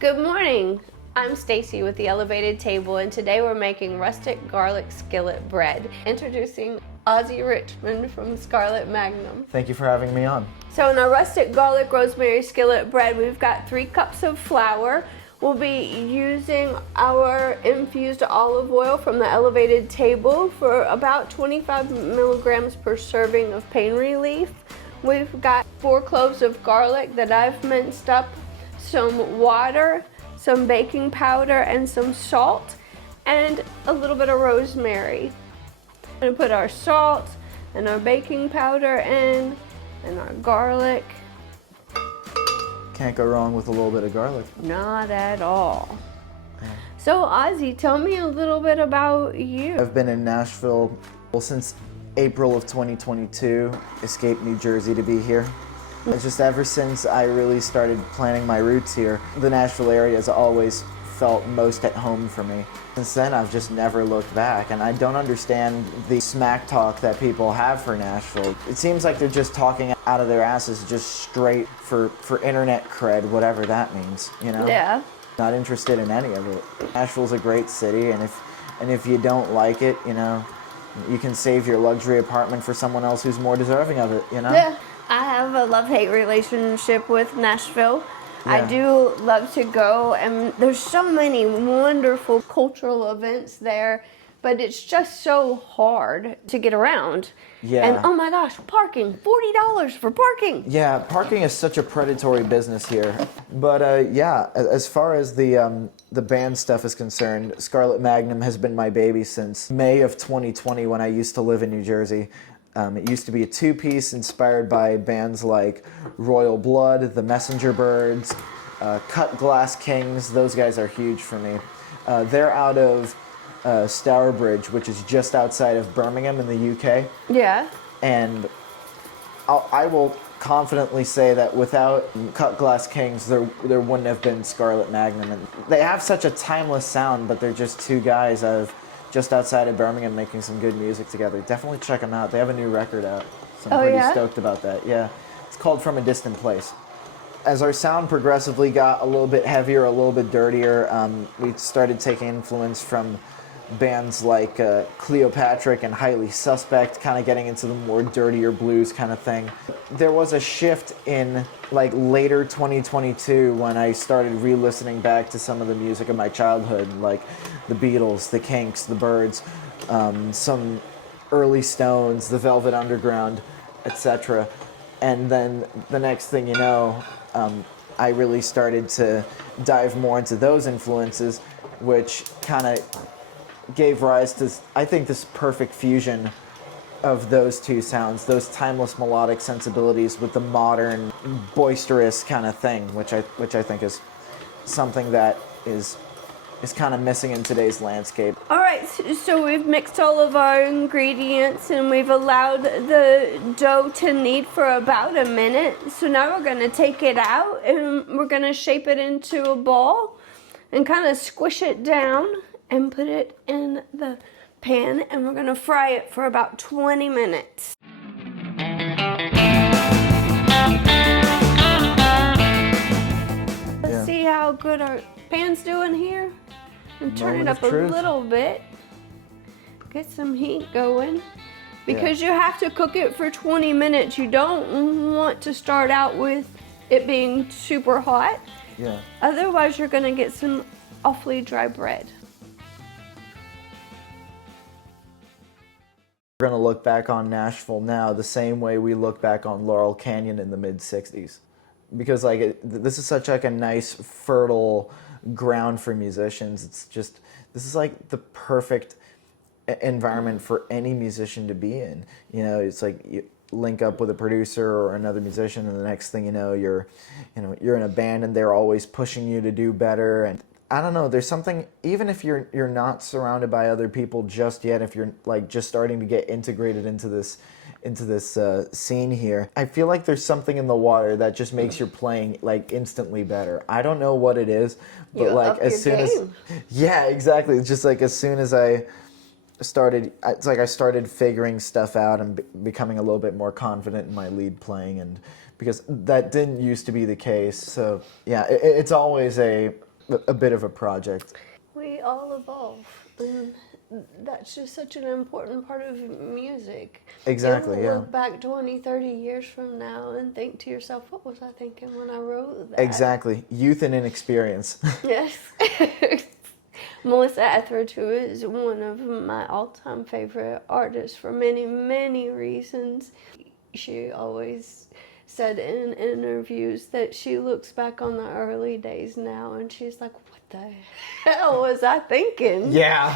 Good morning. I'm Stacey with The Elevated Table, and today we're making rustic garlic skillet bread. Introducing Azi Richman from Scarlet Magnum. Thank you for having me on. So in our rustic garlic rosemary skillet bread, we've got 3 cups of flour. We'll be using our infused olive oil from the Elevated Table for about 25 milligrams per serving of pain relief. We've got 4 cloves of garlic that I've minced up, some water, some baking powder, and some salt, and a little bit of rosemary. I'm gonna put our salt and our baking powder in, and our garlic. Can't go wrong with a little bit of garlic. Not at all. So Azi, tell me a little bit about you. I've been in Nashville since April of 2022, escaped New Jersey to be here. It's just ever since I really started planning my roots here, the Nashville area has always felt most at home for me. Since then, I've just never looked back, and I don't understand the smack talk that people have for Nashville. It seems like they're just talking out of their asses, just straight for internet cred, whatever that means, you know? Yeah. Not interested in any of it. Nashville's a great city, and if you don't like it, you know, you can save your luxury apartment for someone else who's more deserving of it, you know? Yeah. I have a love-hate relationship with Nashville. Yeah. I do love to go, and there's so many wonderful cultural events there, but it's just so hard to get around. Yeah. And oh my gosh, parking, $40 for parking. Yeah, parking is such a predatory business here. But yeah, as far as the band stuff is concerned, Scarlet Magnum has been my baby since May of 2020 when I used to live in New Jersey. It used to be a 2-piece inspired by bands like Royal Blood, the Messenger Birds, Cut Glass Kings. Those guys are huge for me. They're out of Stourbridge, which is just outside of Birmingham in the UK. Yeah. And I will confidently say that without Cut Glass Kings, there wouldn't have been Scarlet Magnum. And they have such a timeless sound, but they're just 2 guys out of just outside of Birmingham making some good music together. Definitely check them out. They have a new record out, so I'm pretty stoked about that. Yeah, it's called From a Distant Place. As our sound progressively got a little bit heavier, a little bit dirtier, we started taking influence from bands like Cleopatra and Highly Suspect, kind of getting into the more dirtier blues kind of thing. There was a shift in like later 2022 when I started re-listening back to some of the music of my childhood, like the Beatles, the Kinks, the Byrds, some early Stones, the Velvet Underground, etc. And then the next thing you know, I really started to dive more into those influences, which kind of gave rise to, I think, this perfect fusion of those 2 sounds, those timeless melodic sensibilities with the modern, boisterous kind of thing, which I think is something that is kind of missing in today's landscape. All right, so we've mixed all of our ingredients and we've allowed the dough to knead for about a minute. So now we're gonna take it out and we're gonna shape it into a ball and kind of squish it down and put it in the pan, and we're gonna fry it for about 20 minutes. Let's see how good our pan's doing here. And turn it up a little bit. Get some heat going. Because you have to cook it for 20 minutes. You don't want to start out with it being super hot. Yeah. Otherwise, you're gonna get some awfully dry bread. We're going to look back on Nashville now the same way we look back on Laurel Canyon in the mid-'60s. Because this is such like a nice, fertile ground for musicians. It's just, this is like the perfect environment for any musician to be in. You know, it's like you link up with a producer or another musician, and the next thing you know, you're in a band and they're always pushing you to do better. And I don't know, there's something, even if you're not surrounded by other people just yet, if you're like just starting to get integrated into this scene here, I feel like there's something in the water that just makes your playing like instantly better. I don't know what it is, but like as soon as, yeah, exactly. It's just like as soon as I started, it's like I started figuring stuff out and becoming a little bit more confident in my lead playing, and because that didn't used to be the case. So yeah, it's always a a bit of a project. We all evolve. And that's just such an important part of music. Exactly, You'll yeah. look back 20, 30 years from now and think to yourself, what was I thinking when I wrote that? Exactly. Youth and inexperience. Yes. Melissa Etheridge is one of my all-time favorite artists for many, many reasons. She always said in interviews that she looks back on the early days now and she's like, what the hell was I thinking? Yeah.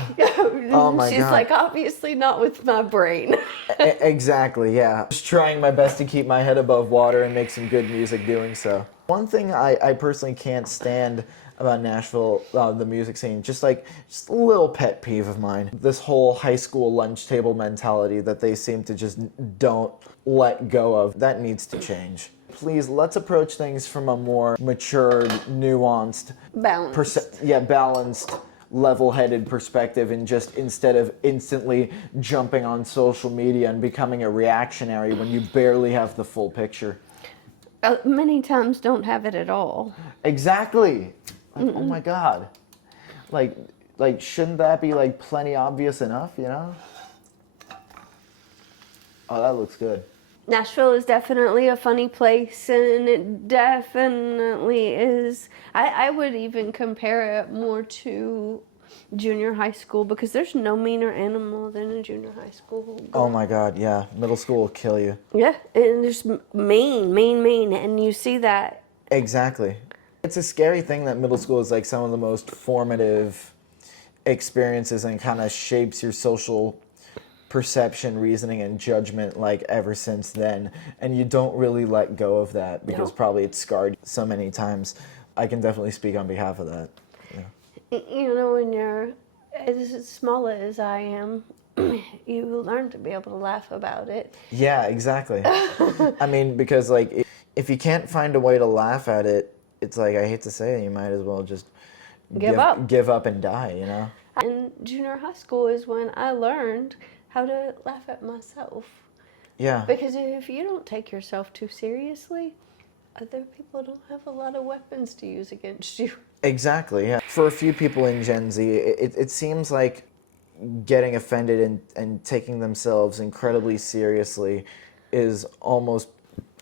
Oh my She's God. like, obviously not with my brain. Exactly, yeah. Just trying my best to keep my head above water and make some good music doing so. One thing I personally can't stand about Nashville, the music scene, just a little pet peeve of mine. This whole high school lunch table mentality that they seem to just don't let go of. That needs to change. Please, let's approach things from a more mature, nuanced, balanced, level-headed perspective, and just instead of instantly jumping on social media and becoming a reactionary when you barely have the full picture. Many times don't have it at all. Exactly. Like, oh my God. Like, shouldn't that be plenty obvious enough, you know? Oh, that looks good. Nashville is definitely a funny place, and it definitely is. I would even compare it more to junior high school because there's no meaner animal than a junior high school girl. Oh my God, yeah. Middle school will kill you. Yeah, and there's mean, and you see that. Exactly. It's a scary thing that middle school is some of the most formative experiences and kind of shapes your social perception, reasoning, and judgment ever since then. And you don't really let go of that because probably it's scarred so many times. I can definitely speak on behalf of that. Yeah. You know, when you're as small as I am, you learn to be able to laugh about it. Yeah, exactly. I mean, because if you can't find a way to laugh at it, it's I hate to say it, you might as well just give up and die, you know? In junior high school is when I learned how to laugh at myself. Yeah. Because if you don't take yourself too seriously, other people don't have a lot of weapons to use against you. Exactly, yeah. For a few people in Gen Z, it seems like getting offended and taking themselves incredibly seriously is almost,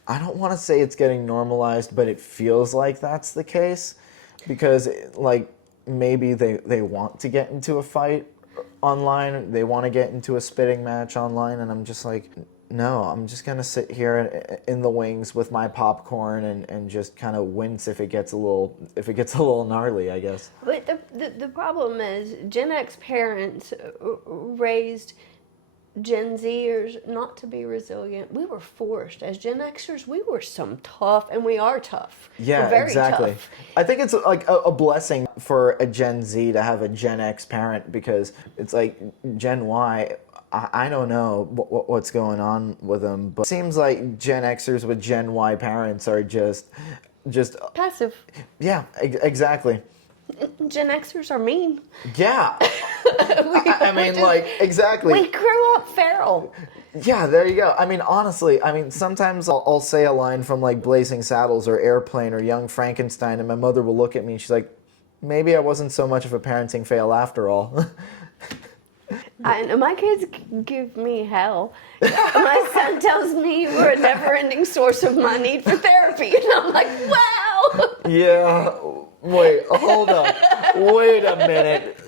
I don't want to say it's getting normalized, but it feels like that's the case. Because, maybe they want to get into a fight online, they want to get into a spitting match online, and I'm just no, I'm just gonna sit here in the wings with my popcorn and just kind of wince if it gets a little gnarly, I guess. But the problem is Gen X parents raised Gen Zers not to be resilient. We were forced. As Gen Xers, we were some tough, and we are tough. Yeah, we're very exactly. tough. I think it's a blessing for a Gen Z to have a Gen X parent because it's Gen Y, I don't know what's going on with them, but it seems like Gen Xers with Gen Y parents are just Passive. Yeah, exactly. Gen Xers are mean. Yeah. I mean, exactly. We grew up feral. Yeah, there you go. I mean, honestly, sometimes I'll say a line from Blazing Saddles or Airplane or Young Frankenstein, and my mother will look at me and she's like, maybe I wasn't so much of a parenting fail after all. I know my kids give me hell. My son tells me you were a never-ending source of my need for therapy, and I'm like, wow. Yeah. Wait, hold up. Wait a minute.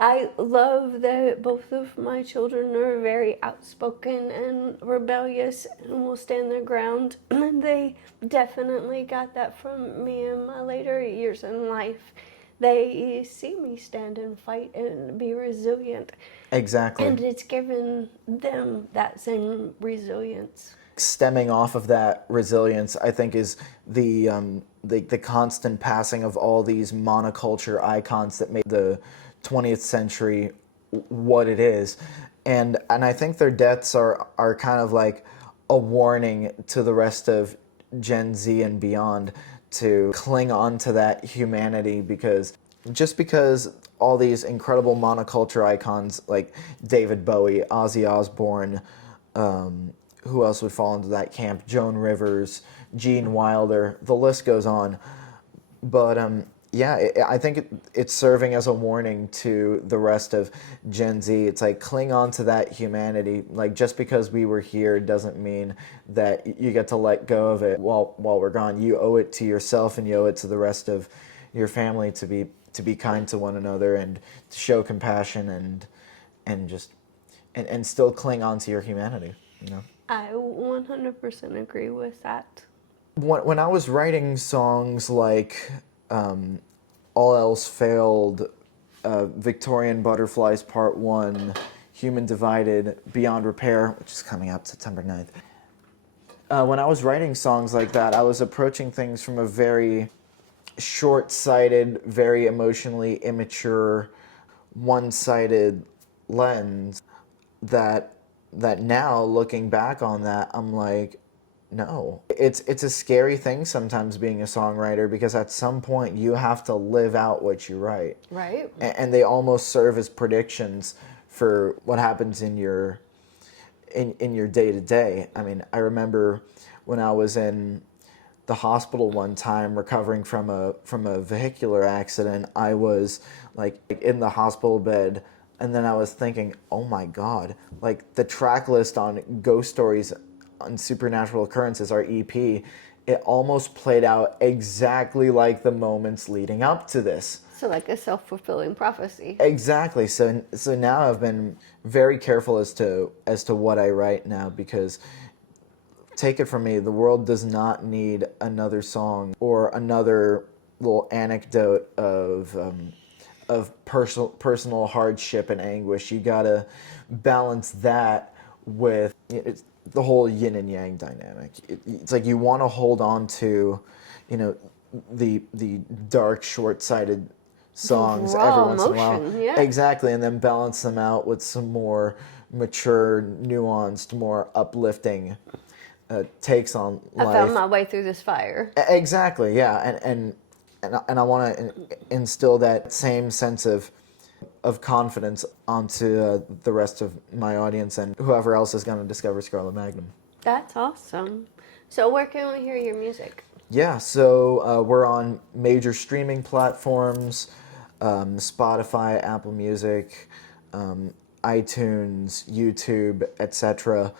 I love that both of my children are very outspoken and rebellious and will stand their ground. And they definitely got that from me in my later years in life. They see me stand and fight and be resilient. Exactly. And it's given them that same resilience. Stemming off of that resilience, I think, is the constant passing of all these monoculture icons that made the 20th century what it is. And I think their deaths are kind of a warning to the rest of Gen Z and beyond to cling on to that humanity, because all these incredible monoculture icons like David Bowie, Ozzy Osbourne, who else would fall into that camp? Joan Rivers, Gene Wilder, the list goes on. But yeah, I think it's serving as a warning to the rest of Gen Z. It's like, cling on to that humanity. Like, just because we were here doesn't mean that you get to let go of it while we're gone. You owe it to yourself, and you owe it to the rest of your family to be kind to one another, and to show compassion, and just and still cling on to your humanity. You know. I 100% agree with that. When I was writing songs like All Else Failed, Victorian Butterflies Part 1, Human Divided, Beyond Repair, which is coming out September 9th. When I was writing songs like that, I was approaching things from a very short-sighted, very emotionally immature, one-sided lens that now, looking back on that, I'm like, no. It's a scary thing sometimes being a songwriter, because at some point you have to live out what you write. Right. And they almost serve as predictions for what happens in your day-to-day. I mean, I remember when I was in the hospital one time recovering from a vehicular accident, I was like in the hospital bed, and then I was thinking, oh my God, like the track list on Ghost Stories on Supernatural Occurrences, our EP, it almost played out exactly like the moments leading up to this. So like a self-fulfilling prophecy. Exactly. So now I've been very careful as to what I write now, because take it from me, the world does not need another song or another little anecdote of personal hardship and anguish. You gotta balance that with the whole yin and yang dynamic. It's like you want to hold on to, the dark, short-sighted songs every once in a while. Yeah. Exactly, and then balance them out with some more mature, nuanced, more uplifting takes on life. I found my way through this fire. Exactly, yeah, and I want to instill that same sense of confidence onto the rest of my audience and whoever else is going to discover Scarlet Magnum. That's awesome. So where can we hear your music? Yeah, so we're on major streaming platforms, Spotify, Apple Music, iTunes, YouTube, etc.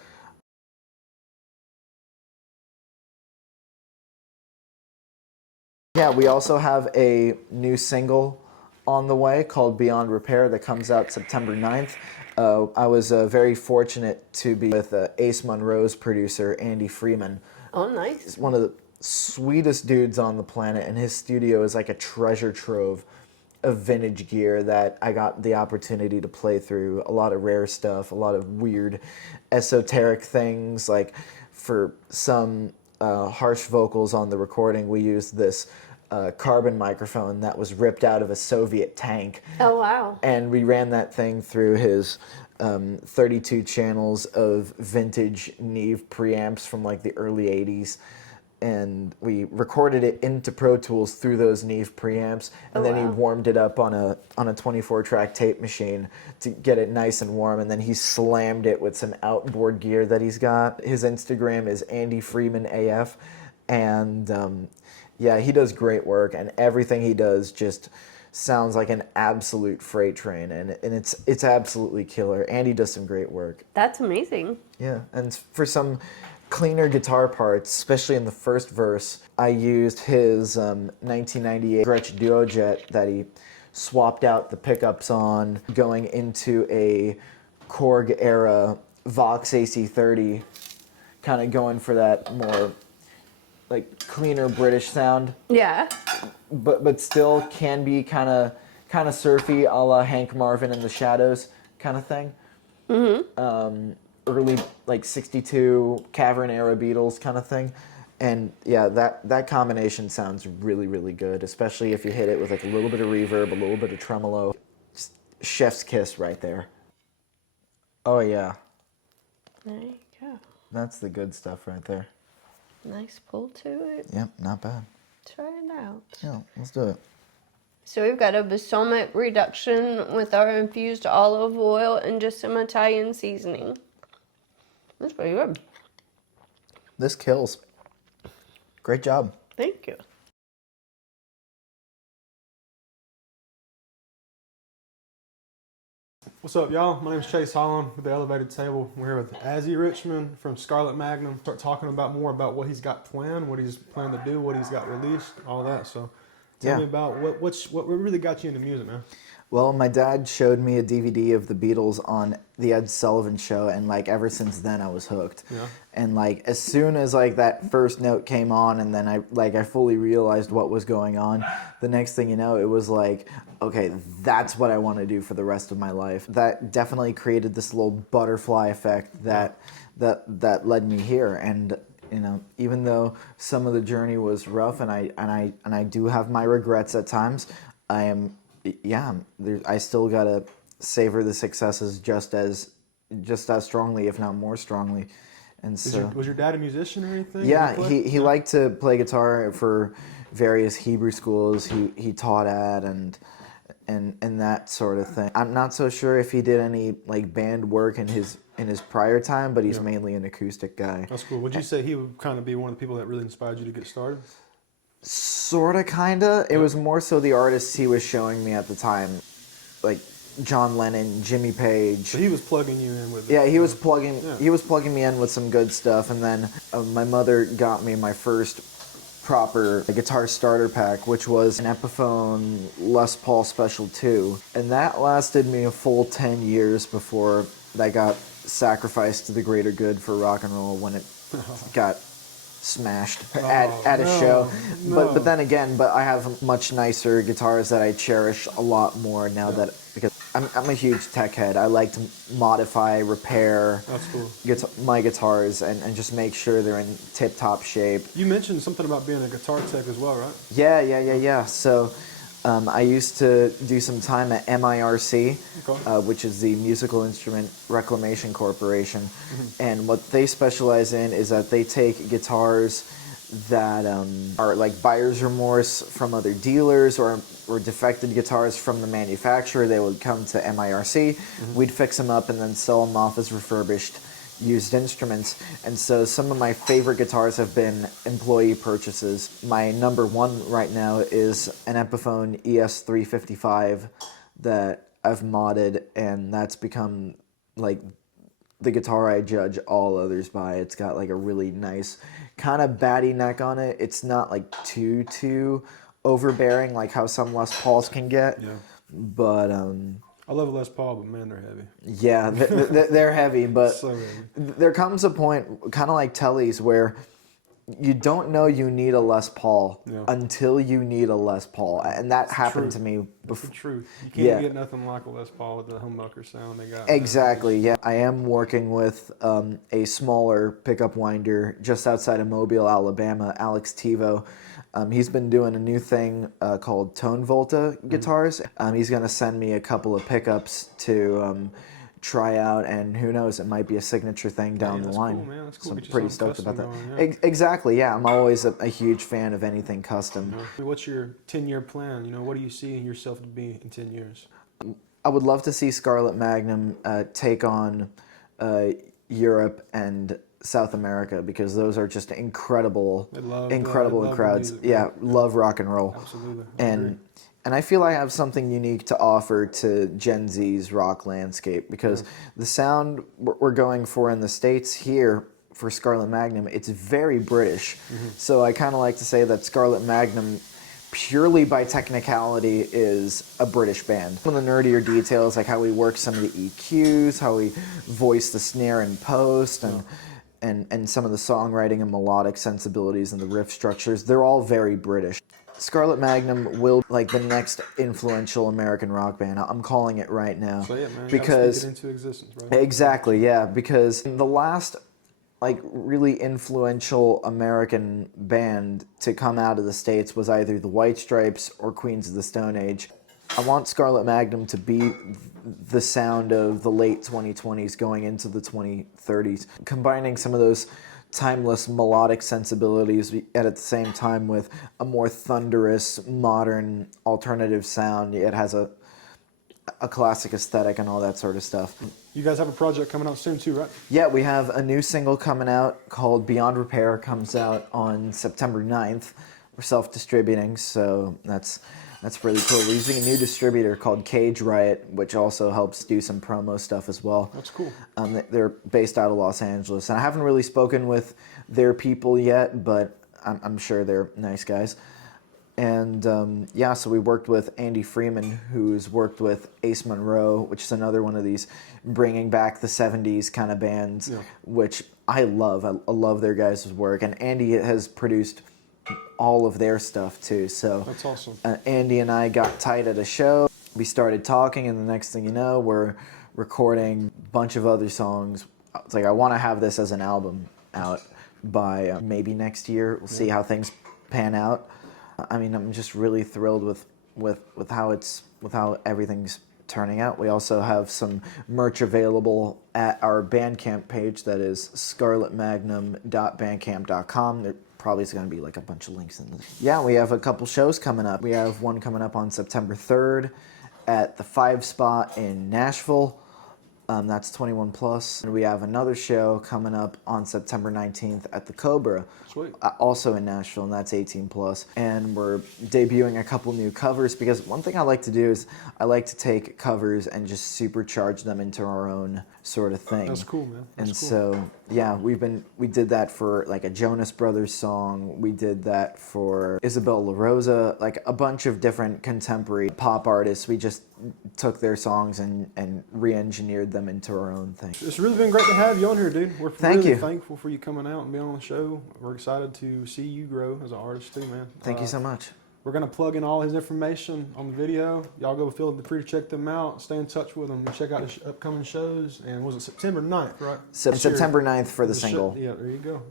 Yeah, we also have a new single on the way called Beyond Repair that comes out September 9th. I was very fortunate to be with Ace Monroe's producer, Andy Freeman. Oh, nice. He's one of the sweetest dudes on the planet, and his studio is like a treasure trove of vintage gear that I got the opportunity to play through. A lot of rare stuff, a lot of weird esoteric things. Like for some harsh vocals on the recording, we used this carbon microphone that was ripped out of a Soviet tank. Oh, wow. And we ran that thing through his 32 channels of vintage Neve preamps from like the early 80s. And we recorded it into Pro Tools through those Neve preamps, and then he warmed it up on a 24-track tape machine to get it nice and warm, and then he slammed it with some outboard gear that he's got. His Instagram is Andy Freeman AF, and yeah, he does great work, and everything he does just sounds like an absolute freight train, and it's absolutely killer. Andy does some great work. That's amazing. Yeah, and for some cleaner guitar parts, especially in the first verse, I used his 1998 Gretsch Duojet that he swapped out the pickups on, going into a Korg era Vox AC30, kind of going for that more like cleaner British sound. Yeah. But still can be kind of surfy, a la Hank Marvin and the Shadows kind of thing. Mm-hmm. Early like 62 Cavern era Beatles kind of thing. And yeah, that combination sounds really, really good, especially if you hit it with like a little bit of reverb, a little bit of tremolo. Just chef's kiss right there. Oh yeah. There you go. That's the good stuff right there. Nice pull to it. Yep, not bad. Try it out. Yeah, let's do it. So we've got a balsamic reduction with our infused olive oil and just some Italian seasoning. That's pretty good. This kills. Great job. Thank you. What's up, y'all? My name is Chase Holland with the Elevated Table. We're here with Azi Richman from Scarlet Magnum. Start talking about more about what he's got planned, what he's planning to do, what he's got released, all that. So tell me about what really got you into music, man. Well, my dad showed me a DVD of the Beatles on the Ed Sullivan Show, and like ever since then I was hooked. Yeah. And like as soon as like that first note came on, and then I fully realized what was going on. The next thing you know, it was like, okay, that's what I want to do for the rest of my life. That definitely created this little butterfly effect that led me here. And you know, even though some of the journey was rough, and I do have my regrets at times, I still gotta savor the successes just as strongly, if not more strongly. And Was your dad a musician or anything? Yeah, he liked to play guitar for various Hebrew schools he taught at and that sort of thing. I'm not so sure if he did any like band work in his prior time, but he's mainly an acoustic guy. That's cool. Would you say he would kind of be one of the people that really inspired you to get started? Sorta, kinda. It was more so the artists he was showing me at the time, like John Lennon, Jimmy Page. So he was plugging you in with it. Yeah, he was plugging me in with some good stuff, and then my mother got me my first proper guitar starter pack, which was an Epiphone Les Paul Special 2, and that lasted me a full 10 years before that got sacrificed to the greater good for rock and roll when it got smashed at a show. No. But then again, I have much nicer guitars that I cherish a lot more now because I'm a huge tech head. I like to modify, repair my guitars and just make sure they're in tip-top shape. You mentioned something about being a guitar tech as well, right? Yeah. So I used to do some time at MIRC, which is the Musical Instrument Reclamation Corporation. Mm-hmm. And what they specialize in is that they take guitars that are like buyer's remorse from other dealers or defected guitars from the manufacturer. They would come to MIRC, we'd fix them up and then sell them off as refurbished used instruments. And so some of my favorite guitars have been employee purchases. My number one right now is an Epiphone ES355 that I've modded, and that's become like the guitar I judge all others by. It's got like a really nice kind of batty neck on it. It's not like too overbearing like how some Les Pauls can get. Yeah. But I love Les Paul, but man, they're heavy. Yeah, they're heavy, but so heavy. There comes a point, kind of like Tellys, where you don't know you need a Les Paul until you need a Les Paul, and that happened to me before. That's the truth. You can't get nothing like a Les Paul with the humbucker sound they got. Exactly, yeah. I am working with a smaller pickup winder just outside of Mobile, Alabama, Alex Tivo. He's been doing a new thing called Tone Volta guitars. He's going to send me a couple of pickups to try out, and who knows, it might be a signature thing down the line. Cool, man. That's cool. So I'm pretty stoked about that. Going, Exactly, yeah. I'm always a huge fan of anything custom. What's your 10-year plan? You know, what do you see yourself to be in 10 years? I would love to see Scarlet Magnum take on Europe and South America, because those are just incredible crowds. Yeah, love rock and roll. Absolutely. And I feel I have something unique to offer to Gen Z's rock landscape, because the sound we're going for in the States here for Scarlet Magnum, it's very British. So I kind of like to say that Scarlet Magnum, purely by technicality, is a British band. Some of the nerdier details, like how we work some of the EQs, how we voice the snare in post, and some of the songwriting and melodic sensibilities and the riff structures, they're all very British. Scarlet Magnum will be like the next influential American rock band. I'm calling it right now. So yeah, man, because speak it into existence, right? Exactly, yeah, because the last like really influential American band to come out of the States was either the White Stripes or Queens of the Stone Age. I want Scarlet Magnum to be the sound of the late 2020s going into the 2030s, combining some of those timeless melodic sensibilities at the same time with a more thunderous, modern, alternative sound. It has a classic aesthetic and all that sort of stuff. You guys have a project coming out soon too, right? Yeah, we have a new single coming out called Beyond Repair. Comes out on September 9th. We're self-distributing, so that's That's really cool. We're using a new distributor called Cage Riot, which also helps do some promo stuff as well. That's cool. They're based out of Los Angeles, and I haven't really spoken with their people yet, but I'm sure they're nice guys. And yeah, so we worked with Andy Freeman, who's worked with Ace Monroe, which is another one of these bringing back the 70s kind of bands, which I love. I love their guys' work. And Andy has produced all of their stuff too. So that's awesome. Andy and I got tight at a show. We started talking, and the next thing you know, we're recording a bunch of other songs. It's like, I want to have this as an album out by maybe next year. We'll see how things pan out. I mean, I'm just really thrilled with how everything's turning out. We also have some merch available at our Bandcamp page, that is scarletmagnum.bandcamp.com. There probably is going to be like a bunch of links in this. Yeah, we have a couple shows coming up. We have one coming up on September 3rd at the 5 Spot in Nashville. That's 21 plus. And we have another show coming up on September 19th at the Cobra. Sweet. Also in Nashville, and that's 18 plus. And we're debuting a couple new covers, because one thing I like to do is I like to take covers and just supercharge them into our own sort of thing. That's cool, man. That's and cool. So yeah, we did that for like a Jonas Brothers song. We did that for Isabel La Rosa, like a bunch of different contemporary pop artists. We just took their songs and re-engineered them into our own thing. It's really been great to have you on here, dude. We're Thank really you. thankful for you coming out and being on the show. We're excited to see you grow as an artist too, man. Thank you so much. We're going to plug in all his information on the video. Y'all go feel free to check them out. Stay in touch with him and check out his upcoming shows. And was it September 9th, right? September 9th for the single. Yeah, there you go.